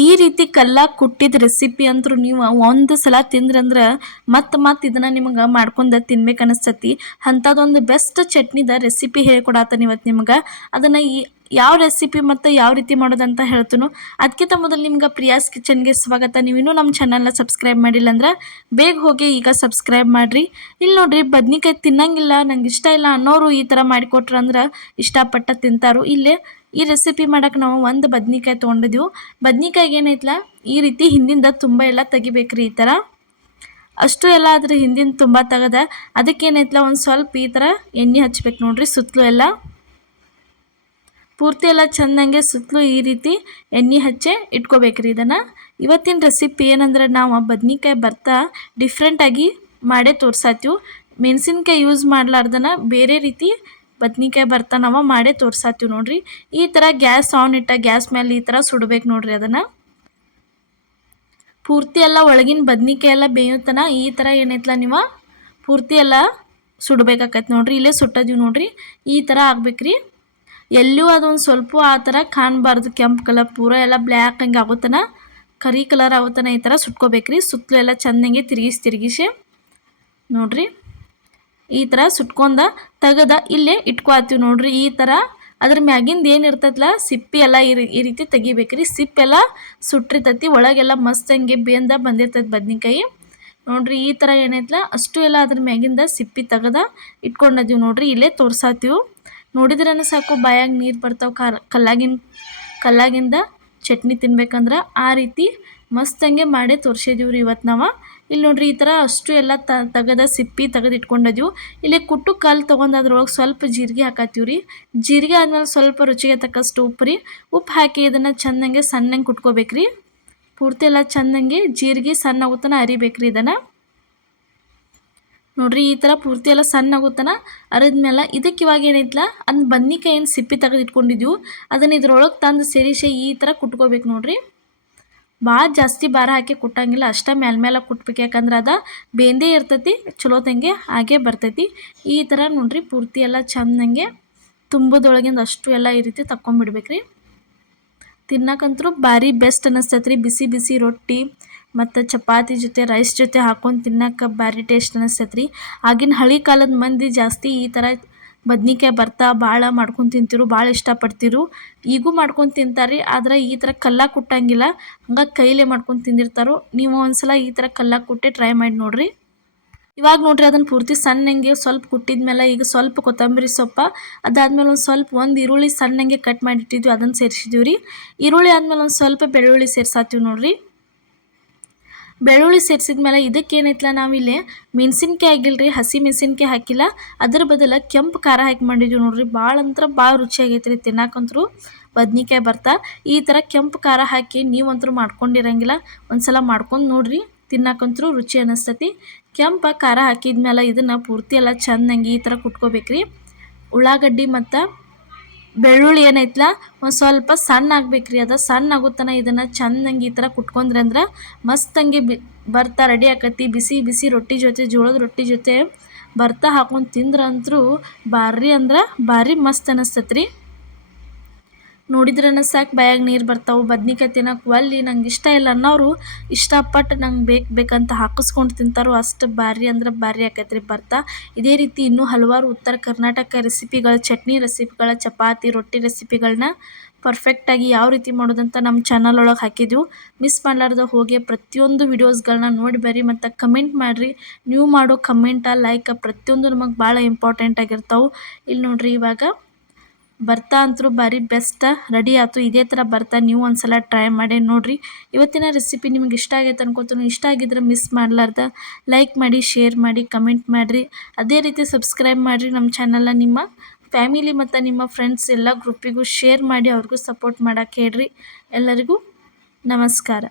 ಈ ರೀತಿ ಕಲ್ಲಾಗ ಕುಟ್ಟಿದ ರೆಸಿಪಿ ಅಂತೂ ನೀವು ಒಂದು ಸಲ ತಿಂದ್ರಂದ್ರೆ ಮತ್ತೆ ಇದನ್ನು ನಿಮಗೆ ಮಾಡ್ಕೊಂಡು ತಿನ್ಬೇಕು ಅನಿಸ್ತತಿ. ಅಂಥದ್ದೊಂದು ಬೆಸ್ಟ್ ಚಟ್ನಿದ ರೆಸಿಪಿ ಹೇಳ್ಕೊಡಾತನ ಇವತ್ತು ನಿಮ್ಗೆ. ಅದನ್ನು ಯಾವ ರೆಸಿಪಿ ಮತ್ತು ಯಾವ ರೀತಿ ಮಾಡೋದಂತ ಹೇಳ್ತೀನಿ. ಅದಕ್ಕಿಂತ ಮೊದಲು ನಿಮ್ಗೆ ಪ್ರಿಯಾಸ್ ಕಿಚನ್ಗೆ ಸ್ವಾಗತ. ನೀವಿನ್ನೂ ನಮ್ಮ ಚಾನಲ್ನ ಸಬ್ಸ್ಕ್ರೈಬ್ ಮಾಡಿಲ್ಲ ಅಂದ್ರೆ ಬೇಗ ಹೋಗಿ ಈಗ ಸಬ್ಸ್ಕ್ರೈಬ್ ಮಾಡಿರಿ. ಇಲ್ಲಿ ನೋಡಿರಿ, ಬದ್ನಿಕಾಯಿ ತಿನ್ನಂಗಿಲ್ಲ, ನಂಗೆ ಇಷ್ಟ ಇಲ್ಲ ಅನ್ನೋರು ಈ ಥರ ಮಾಡಿಕೊಟ್ರಂದ್ರೆ ಇಷ್ಟಪಟ್ಟ ತಿಂತಾರು. ಇಲ್ಲೇ ಈ ರೆಸಿಪಿ ಮಾಡೋಕೆ ನಾವು ಒಂದು ಬದ್ನಿಕಾಯಿ ತೊಗೊಂಡಿದ್ದೀವಿ. ಬದ್ನಿಕಾಯಿಗೆ ಏನೈತಲ್ಲ ಈ ರೀತಿ ಹಿಂದಿಂದ ತುಂಬ ಎಲ್ಲ ತೆಗಿಬೇಕ್ರಿ. ಈ ಥರ ಅಷ್ಟು ಎಲ್ಲ ಅದ್ರ ಹಿಂದಿನ ತುಂಬ ತೆಗೆದ ಅದಕ್ಕೇನೈತಲ್ಲ ಒಂದು ಸ್ವಲ್ಪ ಈ ಥರ ಎಣ್ಣೆ ಹಚ್ಬೇಕು ನೋಡ್ರಿ. ಸುತ್ತಲೂ ಎಲ್ಲ ಪೂರ್ತಿ ಎಲ್ಲ ಚೆಂದಂಗೆ ಸುತ್ತಲೂ ಈ ರೀತಿ ಎಣ್ಣೆ ಹಚ್ಚೆ ಇಟ್ಕೋಬೇಕ್ರಿ. ಇದನ್ನು ಇವತ್ತಿನ ರೆಸಿಪಿ ಏನಂದ್ರೆ ನಾವು ಬದ್ನಿಕಾಯಿ ಬರ್ತಾ ಡಿಫ್ರೆಂಟಾಗಿ ಮಾಡೇ ತೋರ್ಸಾತೀವಿ. ಮೆಣಸಿನ್ಕಾಯಿ ಯೂಸ್ ಮಾಡ್ಲಾರ್ದನ ಬೇರೆ ರೀತಿ ಬದ್ನಿಕಾಯಿ ಬರ್ತಾ ನಾವು ಮಾಡೇ ತೋರ್ಸಾತೀವಿ ನೋಡ್ರಿ. ಈ ಥರ ಗ್ಯಾಸ್ ಆನ್ ಇಟ್ಟ ಗ್ಯಾಸ್ ಮೇಲೆ ಈ ಥರ ಸುಡ್ಬೇಕು ನೋಡ್ರಿ. ಅದನ್ನು ಪೂರ್ತಿ ಎಲ್ಲ ಒಳಗಿನ ಬದ್ನಿಕಾಯಿ ಎಲ್ಲ ಬೇಯುತ್ತನ ಈ ಥರ ಏನೈತಲ್ಲ ನೀವು ಪೂರ್ತಿ ಎಲ್ಲ ಸುಡ್ಬೇಕಾಕೈತೆ ನೋಡ್ರಿ. ಇಲ್ಲೇ ಸುಟ್ಟದೀವಿ ನೋಡ್ರಿ. ಈ ಥರ ಆಗ್ಬೇಕ್ರಿ. ಎಲ್ಲೂ ಅದೊಂದು ಸ್ವಲ್ಪ ಆ ಥರ ಕಾಣಬಾರ್ದು. ಕೆಂಪು ಕಲರ್ ಪೂರ ಎಲ್ಲ ಬ್ಲ್ಯಾಕ್ ಹಂಗೆ ಆಗುತ್ತಾನ, ಕರಿ ಕಲರ್ ಆಗುತ್ತಾನ ಈ ಥರ ಸುಟ್ಕೋಬೇಕ್ರಿ. ಸುತ್ತಲೂ ಎಲ್ಲ ಚೆಂದಂಗೆ ತಿರುಗಿಸಿ ನೋಡ್ರಿ. ಈ ಥರ ಸುಟ್ಕೊಂಡ ತೆಗೆದ ಇಲ್ಲೇ ಇಟ್ಕೊತೀವಿ ನೋಡ್ರಿ. ಈ ಥರ ಅದ್ರ ಮ್ಯಾಗಿಂದ ಏನು ಇರ್ತೈತಲ್ಲ ಸಿಪ್ಪಿ ಎಲ್ಲ ಈ ರೀತಿ ತೆಗಿಬೇಕ್ರಿ. ಸಿಪ್ಪೆಲ್ಲ ಸುಟ್ಟಿರ್ತೈತಿ, ಒಳಗೆಲ್ಲ ಮಸ್ತ್ ಹಂಗೆ ಬೇಂದ ಬಂದಿರ್ತೈತಿ ಬದ್ನಿಕಾಯಿ ನೋಡ್ರಿ. ಈ ಥರ ಏನೈತಲ್ಲ ಅಷ್ಟು ಎಲ್ಲ ಅದ್ರ ಮ್ಯಾಗಿಂದ ಸಿಪ್ಪಿ ತೆಗೆದ ಇಟ್ಕೊಂಡದೀವಿ ನೋಡ್ರಿ. ಇಲ್ಲೇ ತೋರ್ಸಾತೀವಿ. ನೋಡಿದ್ರೇ ಸಾಕು ಬಾಯಾಗ ನೀರು ಬರ್ತಾವೆ. ಕಲ್ಲಾಗಿಂದ ಚಟ್ನಿ ತಿನ್ಬೇಕಂದ್ರೆ ಆ ರೀತಿ ಮಸ್ತ್ ಹಂಗೆ ಮಾಡೇ ತೋರಿಸಿದೀವಿ ರೀ ಇವತ್ತು ನಾವು. ಇಲ್ಲಿ ನೋಡ್ರಿ, ಈ ಥರ ಅಷ್ಟು ಎಲ್ಲ ತೆಗೆದ ಸಿಪ್ಪಿ ತೆಗೆದು ಇಟ್ಕೊಂಡದೀವಿ. ಇಲ್ಲಿ ಕುಟ್ಟು ಕಲ್ಲು ತೊಗೊಂಡು ಅದ್ರೊಳಗೆ ಸ್ವಲ್ಪ ಜೀರಿಗೆ ಹಾಕತ್ತೀವಿ ರೀ. ಜೀರಿಗೆ ಆದ್ಮೇಲೆ ಸ್ವಲ್ಪ ರುಚಿಗೆ ತಕ್ಕಷ್ಟು ಉಪ್ಪು ರೀ. ಉಪ್ಪು ಹಾಕಿ ಇದನ್ನು ಚೆಂದಂಗೆ ಸಣ್ಣಂಗೆ ಕುಟ್ಕೋಬೇಕ್ರಿ. ಪೂರ್ತಿ ಎಲ್ಲ ಚೆಂದಂಗೆ ಜೀರಿಗೆ ಸಣ್ಣ ಆಗುತ್ತಾನ ಅರಿಬೇಕ್ರಿ. ಇದನ್ನು ನೋಡ್ರಿ, ಈ ಥರ ಪೂರ್ತಿ ಎಲ್ಲ ಸಣ್ಣ ಆಗುತ್ತಾನ ಅರಿದ್ಮೇಲೆ ಇದಕ್ಕೆ ಇವಾಗ ಏನೈತಲ್ಲ ಅಂದ್ ಬದ್ನಿಕಾಯಿ ಏನು ಸಿಪ್ಪಿ ತೆಗೆದು ಇಟ್ಕೊಂಡಿದ್ದೀವಿ ಅದನ್ನು ಇದ್ರೊಳಗೆ ತಂದು ಸೇರಿಸಿ ಈ ಥರ ಕುಟ್ಕೋಬೇಕು ನೋಡ್ರಿ. ಭಾಳ ಜಾಸ್ತಿ ಭಾರ ಹಾಕಿ ಕುಟ್ಟಂಗಿಲ್ಲ, ಅಷ್ಟೇ ಮೇಲೆ ಕುಟ್ಬೇಕು. ಯಾಕಂದ್ರೆ ಅದು ಬೇಂದೇ ಇರ್ತೈತಿ, ಚಲೋದಂಗೆ ಹಾಗೆ ಬರ್ತೈತಿ. ಈ ಥರ ನೋಡ್ರಿ ಪೂರ್ತಿ ಎಲ್ಲ ಚೆಂದಂಗೆ ತುಂಬದೊಳಗಿಂದ ಅಷ್ಟು ಎಲ್ಲ ಈ ರೀತಿ ತಕ್ಕೊಂಬಿಡ್ಬೇಕ್ರಿ. ತಿನ್ನಕ್ಕಂತೂ ಭಾರಿ ಬೆಸ್ಟ್ ಅನ್ನಿಸ್ತೈತೆ ರೀ. ಬಿಸಿ ಬಿಸಿ ರೊಟ್ಟಿ ಮತ್ತು ಚಪಾತಿ ಜೊತೆ ರೈಸ್ ಜೊತೆ ಹಾಕ್ಕೊಂಡು ತಿನ್ನಕ್ಕೆ ಭಾರಿ ಟೇಸ್ಟ್ ಅನ್ನಿಸ್ತೈತೆ ರೀ. ಆಗಿನ ಹಳೆ ಕಾಲದ ಮಂದಿ ಜಾಸ್ತಿ ಈ ಥರ ಬದ್ನಿಕಾಯಿ ಬರ್ತಾ ಭಾಳ ಮಾಡ್ಕೊಂಡು ತಿಂತಿರು, ಭಾಳ ಇಷ್ಟಪಡ್ತಿರು. ಈಗೂ ಮಾಡ್ಕೊಂಡು ತಿಂತಾರೆ, ಆದರೆ ಈ ಥರ ಕಲ್ಲಾಗ ಕುಟ್ಟಂಗಿಲ್ಲ, ಹಂಗಾಗಿ ಕೈಲೇ ಮಾಡ್ಕೊಂಡು ತಿಂದಿರ್ತಾರೋ. ನೀವು ಒಂದ್ಸಲ ಈ ಥರ ಕಲ್ಲಾಗ ಕುಟ್ಟೆ ಟ್ರೈ ಮಾಡಿ ನೋಡಿರಿ. ಇವಾಗ ನೋಡ್ರಿ ಅದನ್ನು ಪೂರ್ತಿ ಸಣ್ಣಂಗೆ ಸ್ವಲ್ಪ ಕುಟ್ಟಿದ್ಮೇಲೆ ಈಗ ಸ್ವಲ್ಪ ಕೊತ್ತಂಬರಿ ಸೊಪ್ಪ, ಅದಾದ್ಮೇಲೆ ಒಂದು ಈರುಳ್ಳಿ ಸಣ್ಣಂಗೆ ಕಟ್ ಮಾಡಿಟ್ಟಿದ್ವಿ ಅದನ್ನು ಸೇರಿಸಿದ್ದೀವಿ ರೀ. ಈರುಳ್ಳಿ ಆದಮೇಲೆ ಒಂದು ಸ್ವಲ್ಪ ಬೆಳ್ಳುಳ್ಳಿ ಸೇರ್ಸಾತೀವಿ ನೋಡ್ರಿ. ಬೆಳ್ಳುಳ್ಳಿ ಸೇರಿಸಿದ್ಮೇಲೆ ಇದಕ್ಕೇನೈತಲ್ಲ ನಾವಿಲ್ಲಿ ಮೆಣಸಿನ್ಕಾಯಿ ಆಗಿಲ್ರಿ, ಹಸಿ ಮೆಣಸಿನ್ಕಾಯಿ ಹಾಕಿಲ್ಲ, ಅದ್ರ ಬದಲು ಕೆಂಪು ಖಾರ ಹಾಕಿ ಮಾಡಿದ್ದೀವಿ ನೋಡ್ರಿ. ಭಾಳ ರುಚಿಯಾಗೈತೆ ರೀ ತಿನ್ನಕ್ಕಂತೂ. ಬದ್ನಿಕಾಯಿ ಬರ್ತಾ ಈ ಥರ ಕೆಂಪು ಖಾರ ಹಾಕಿ ನೀವಂತರೂ ಮಾಡ್ಕೊಂಡಿರಂಗಿಲ್ಲ, ಒಂದ್ಸಲ ಮಾಡ್ಕೊಂಡು ನೋಡ್ರಿ. ತಿನ್ನಕ್ಕಂತೂ ರುಚಿ ಅನ್ನಿಸ್ತತಿ. ಕೆಂಪು ಖಾರ ಹಾಕಿದ್ಮೇಲೆ ಇದನ್ನು ಪೂರ್ತಿ ಎಲ್ಲ ಚೆಂದಂಗೆ ಈ ಥರ ಕುಟ್ಕೋಬೇಕ್ರಿ. ಉಳ್ಳಾಗಡ್ಡಿ ಮತ್ತು ಬೆಳ್ಳುಳ್ಳಿ ಏನೈತಲ್ಲ ಒಂದು ಸ್ವಲ್ಪ ಸಣ್ಣ ಆಗ್ಬೇಕ್ರಿ. ಅದು ಸಣ್ಣ ಆಗುತ್ತಾನ ಇದನ್ನು ಚೆಂದಂಗೆ ಈ ಥರ ಕುಟ್ಕೊಂಡ್ರಿ ಅಂದ್ರೆ ಮಸ್ತಂಗೆ ಬರ್ತಾ ರೆಡಿ ಆಕತಿ. ಬಿಸಿ ಬಿಸಿ ರೊಟ್ಟಿ ಜೊತೆ, ಜೋಳದ ರೊಟ್ಟಿ ಜೊತೆ ಬರ್ತಾ ಹಾಕೊಂಡು ತಿಂದ್ರಂತೂ ಭಾರಿ ಮಸ್ತ್ ಅನ್ನಿಸ್ತೈತೆ ರೀ. ನೋಡಿದ್ರೇ ಸಾಕು ಬಾಯಾಗ ನೀರು ಬರ್ತಾವೆ. ಬದ್ನಿಕಾಯಿ ತಿನ್ನೋಕೆ ಒಲ್ಲಿ ನಂಗೆ ಇಷ್ಟ ಇಲ್ಲ ಅನ್ನೋರು ಇಷ್ಟಪಟ್ಟು ನಂಗೆ ಬೇಕಂತ ಹಾಕಿಸ್ಕೊಂಡು ತಿಂತಾರೋ. ಅಷ್ಟು ಭಾರಿ ಆಕೈತೆ ರೀ ಬರ್ತಾ. ಇದೇ ರೀತಿ ಇನ್ನೂ ಹಲವಾರು ಉತ್ತರ ಕರ್ನಾಟಕ ರೆಸಿಪಿಗಳು, ಚಟ್ನಿ ರೆಸಿಪಿಗಳ, ಚಪಾತಿ ರೊಟ್ಟಿ ರೆಸಿಪಿಗಳನ್ನ ಪರ್ಫೆಕ್ಟಾಗಿ ಯಾವ ರೀತಿ ಮಾಡೋದಂತ ನಮ್ಮ ಚಾನಲ್ ಒಳಗೆ ಹಾಕಿದ್ದೀವಿ. ಮಿಸ್ ಮಾಡಲಾರ್ದ ಹೋಗಿ ಪ್ರತಿಯೊಂದು ವಿಡಿಯೋಸ್ಗಳನ್ನ ನೋಡಿ ಬರ್ರಿ ಮತ್ತು ಕಮೆಂಟ್ ಮಾಡಿರಿ. ನೀವು ಮಾಡೋ ಕಮೆಂಟ, ಲೈಕ್ ಪ್ರತಿಯೊಂದು ನಮಗೆ ಭಾಳ ಇಂಪಾರ್ಟೆಂಟ್ ಆಗಿರ್ತಾವೆ. ಇಲ್ಲಿ ನೋಡಿರಿ, ಇವಾಗ ಬರ್ತಾ ಅಂತೂ ಭಾರಿ ಬೆಸ್ಟ್ ರೆಡಿ ಆಯ್ತು. ಇದೇ ಥರ ಬರ್ತಾ ನೀವು ಒಂದ್ಸಲ ಟ್ರೈ ಮಾಡಿ ನೋಡಿರಿ. ಇವತ್ತಿನ ರೆಸಿಪಿ ನಿಮ್ಗೆ ಇಷ್ಟ ಆಗೈತೆ ಅನ್ಕೋತೀನಿ. ಇಷ್ಟ ಆಗಿದ್ರೆ ಮಿಸ್ ಮಾಡಲಾರ್ದ ಲೈಕ್ ಮಾಡಿ, ಶೇರ್ ಮಾಡಿ, ಕಮೆಂಟ್ ಮಾಡಿರಿ. ಅದೇ ರೀತಿ ಸಬ್ಸ್ಕ್ರೈಬ್ ಮಾಡಿರಿ ನಮ್ಮ ಚಾನಲ್ನ. ನಿಮ್ಮ ಫ್ಯಾಮಿಲಿ ಮತ್ತು ನಿಮ್ಮ ಫ್ರೆಂಡ್ಸ್ ಎಲ್ಲ ಗ್ರೂಪಿಗೂ ಶೇರ್ ಮಾಡಿ, ಅವ್ರಿಗೂ ಸಪೋರ್ಟ್ ಮಾಡೋಕ್ಕೆ ಹೇಳ್ರಿ. ಎಲ್ಲರಿಗೂ ನಮಸ್ಕಾರ.